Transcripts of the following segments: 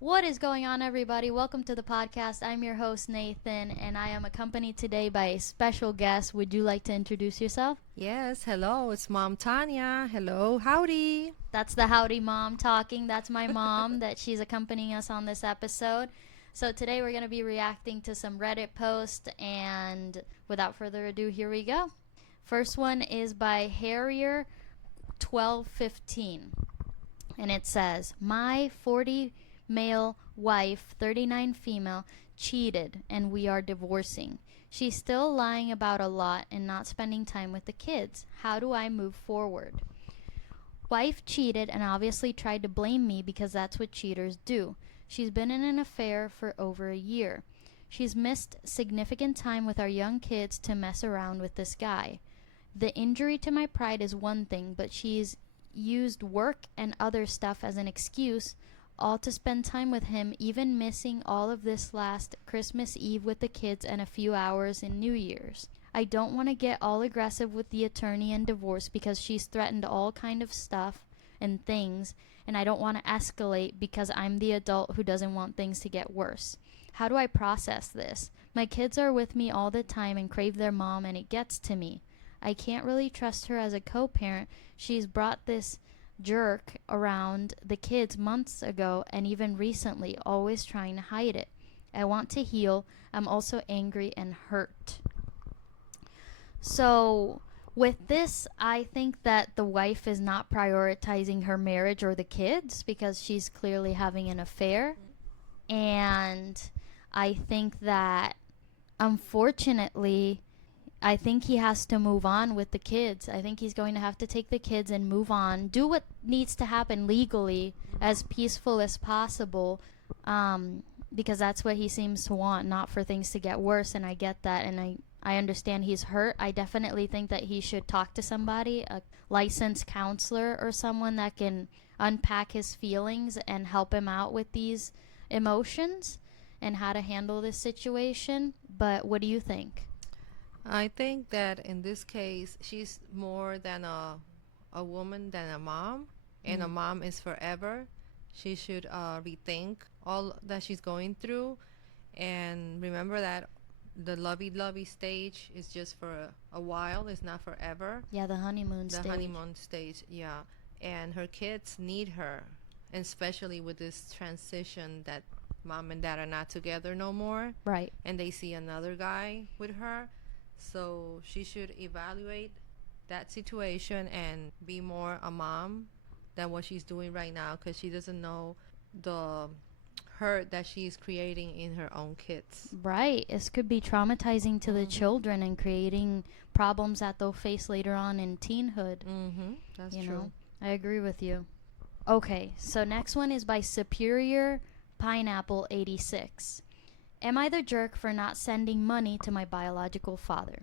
What is going on, everybody? Welcome to the podcast. I'm your host, Nathan, and I am accompanied today by a special guest. Would you like to introduce yourself? Yes, hello, it's Mom Tanya. Hello, howdy. That's the Howdy Mom talking. That's my mom that she's accompanying us on this episode. So today we're going to be reacting to some Reddit posts, and without further ado, here we go. First one is by Harrier 1215, and it says, "My 40 male wife, 39 female, cheated and we are divorcing. She's still lying about a lot and not spending time with the kids. How do I move forward? Wife cheated and obviously tried to blame me because that's what cheaters do. She's been in an affair for over a year. She's missed significant time with our young kids to mess around with this guy. The injury to my pride is one thing, but she's used work and other stuff as an excuse, all to spend time with him, even missing all of this last Christmas Eve with the kids and a few hours in New Year's. I don't want to get all aggressive with the attorney and divorce because she's threatened all kind of stuff and things, and I don't want to escalate because I'm the adult who doesn't want things to get worse. How do I process this? My kids are with me all the time and crave their mom, and it gets to me. I can't really trust her as a co-parent. She's brought this jerk around the kids months ago and even recently, always trying to hide it. I want to heal. I'm also angry and hurt." So with this, I think that the wife is not prioritizing her marriage or the kids because she's clearly having an affair. And I think that, unfortunately, I think he has to move on with the kids. I think he's going to have to take the kids and move on, do what needs to happen legally, as peaceful as possible, because that's what he seems to want, not for things to get worse. And I get that, and I understand he's hurt. I definitely think that he should talk to somebody, a licensed counselor or someone that can unpack his feelings and help him out with these emotions and how to handle this situation. But what do you think? I think that in this case, she's more than a woman than a mom, and a mom is forever. She should rethink all that she's going through and remember that the lovey-dovey stage is just for a while, it's not forever. Yeah, the honeymoon The stage. honeymoon stage, yeah. And her kids need her, and especially with this transition that mom and dad are not together no more, Right. and they see another guy with her. So she should evaluate that situation and be more a mom than what she's doing right now, because she doesn't know the hurt that she's creating in her own kids. Right. This could be traumatizing to the children and creating problems that they'll face later on in teenhood. That's You true. know, I agree with you. Okay, so next one is by Superior Pineapple 86. Am I the jerk for not sending money to my biological father?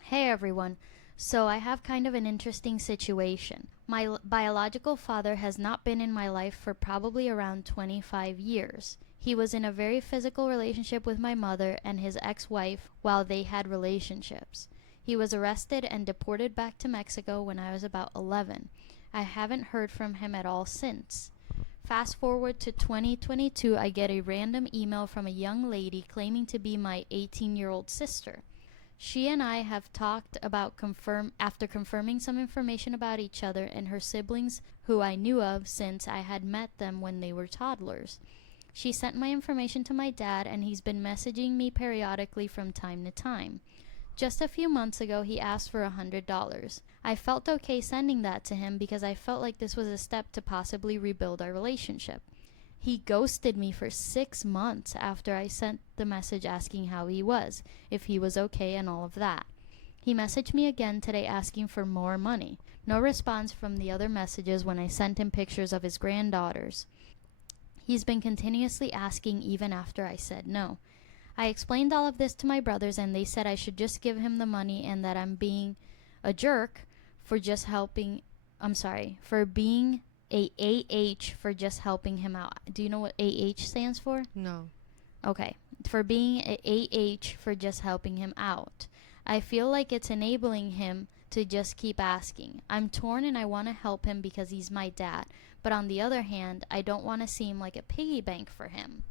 Hey everyone. So I have kind of an interesting situation. My biological father has not been in my life for probably around 25 years. He was in a very physical relationship with my mother and his ex-wife while they had relationships. He was arrested and deported back to Mexico when I was about 11. I haven't heard from him at all since. Fast forward to 2022, I get a random email from a young lady claiming to be my 18-year-old sister. She and I have talked about after confirming some information about each other and her siblings who I knew of since I had met them when they were toddlers. She sent my information to my dad, and he's been messaging me periodically from time to time. Just a few months ago, he asked for $100. I felt okay sending that to him because I felt like this was a step to possibly rebuild our relationship. He ghosted me for 6 months after I sent the message asking how he was, if he was okay and all of that. He messaged me again today asking for more money. No response from the other messages when I sent him pictures of his granddaughters. He's been continuously asking even after I said no. I explained all of this to my brothers, and they said I should just give him the money and that I'm being a jerk for just helping. For being a AH for just helping him out. Do you know what AH stands for? No. Okay. For being a AH for just helping him out. I feel like it's enabling him to just keep asking. I'm torn and I want to help him because he's my dad, But on the other hand, I don't want to seem like a piggy bank for him.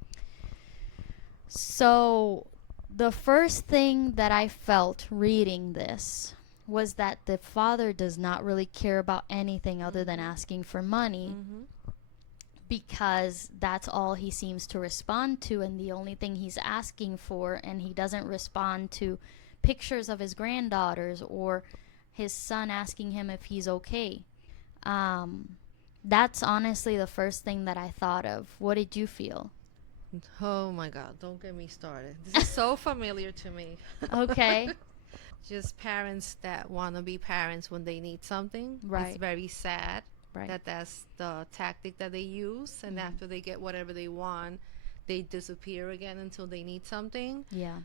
So the first thing that I felt reading this was that the father does not really care about anything other than asking for money, because that's all he seems to respond to, and the only thing he's asking for, and he doesn't respond to pictures of his granddaughters or his son asking him if he's okay. That's honestly the first thing that I thought of. What did you feel? Oh my God, don't get me started. This is so familiar to me. Okay. Just parents that want to be parents when they need something. Right. It's very sad Right. that that's the tactic that they use. And after they get whatever they want, they disappear again until they need something. Yeah.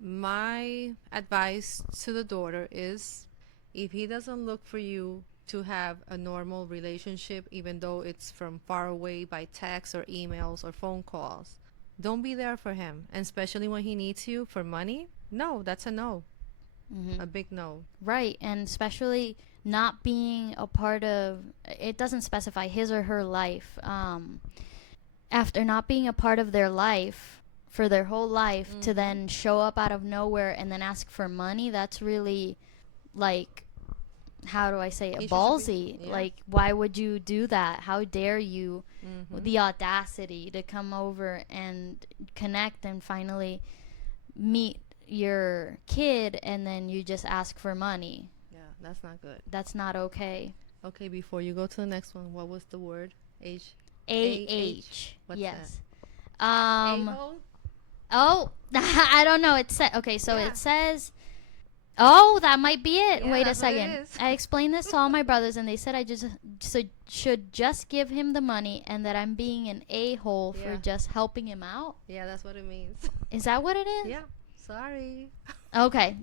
My advice to the daughter is, if he doesn't look for you to have a normal relationship, even though it's from far away by text or emails or phone calls, don't be there for him. And especially when he needs you for money, no, that's a no. A big no. Right. And especially not being a part of, it doesn't specify his or her life. After not being a part of their life for their whole life, to then show up out of nowhere and then ask for money, that's really, like, how do I say it, He should ballsy. be- yeah. Like, why would you do that? How dare you, the audacity to come over and connect and finally meet your kid, and then you just ask for money. Yeah, that's not good. That's not okay. Okay, before you go to the next one, what was the word? H. AH. What's Yes. A-hole? Oh, I don't know. It said, okay, so Yeah. it says, oh, that might be it. Yeah, Wait a that's what it second. is. I explained this to all my brothers, and they said I just should just give him the money, and that I'm being an a-hole for Yeah. just helping him out. Yeah, that's what it means. Is that what it is? Yeah, sorry. Okay.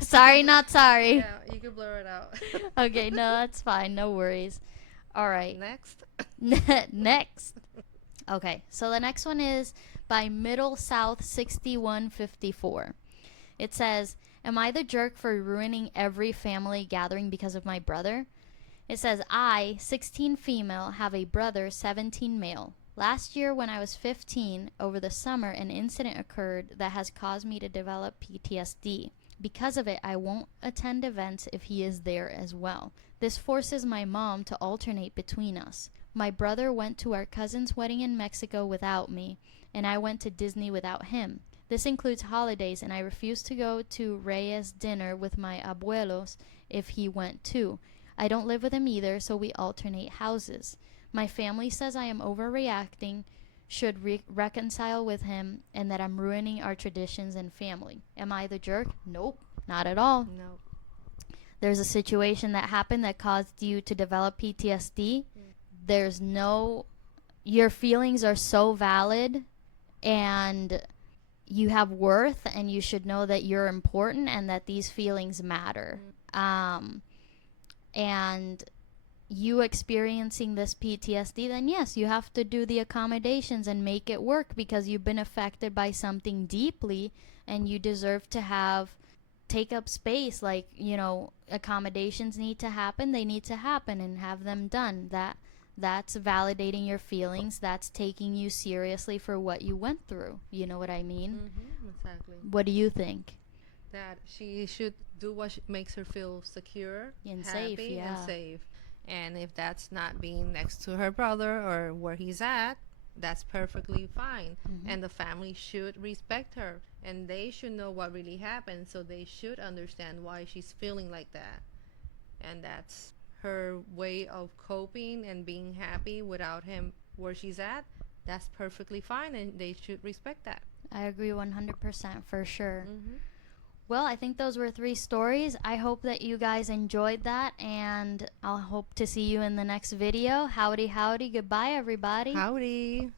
Sorry, not sorry. Yeah, you can blur it out. Okay, no, that's fine. No worries. All right. Next. Next. Okay, so the next one is by Middle South 6154. It says, am I the jerk for ruining every family gathering because of my brother? It says, I, 16 female, have a brother, 17 male. Last year when I was 15, over the summer, an incident occurred that has caused me to develop PTSD. Because of it, I won't attend events if he is there as well. This forces my mom to alternate between us. My brother went to our cousin's wedding in Mexico without me, and I went to Disney without him. This includes holidays, and I refuse to go to Reyes dinner with my abuelos if he went too. I don't live with him either, so we alternate houses. My family says I am overreacting, should reconcile with him, and that I'm ruining our traditions and family. Am I the jerk? Nope, not at all. No. There's a situation that happened that caused you to develop PTSD. There's no, your feelings are so valid, and you have worth, and you should know that you're important and that these feelings matter. And you experiencing this PTSD, then yes, you have to do the accommodations and make it work, because you've been affected by something deeply, and you deserve to take up space. Like, accommodations need to happen, they need to happen, and have them done. That's validating your feelings. That's taking you seriously for what you went through. You know what I mean? Exactly. What do you think? That she should do what makes her feel secure And happy, safe, yeah. and safe. And if that's not being next to her brother or where he's at, that's perfectly fine. And the family should respect her, and they should know what really happened, so they should understand why she's feeling like that. And that's her way of coping and being happy without him where she's at. That's perfectly fine, and they should respect that. I agree 100% for sure. Well, I think those were 3 stories. I hope that you guys enjoyed that, and I'll hope to see you in the next video. Howdy, howdy. Goodbye, everybody. Howdy.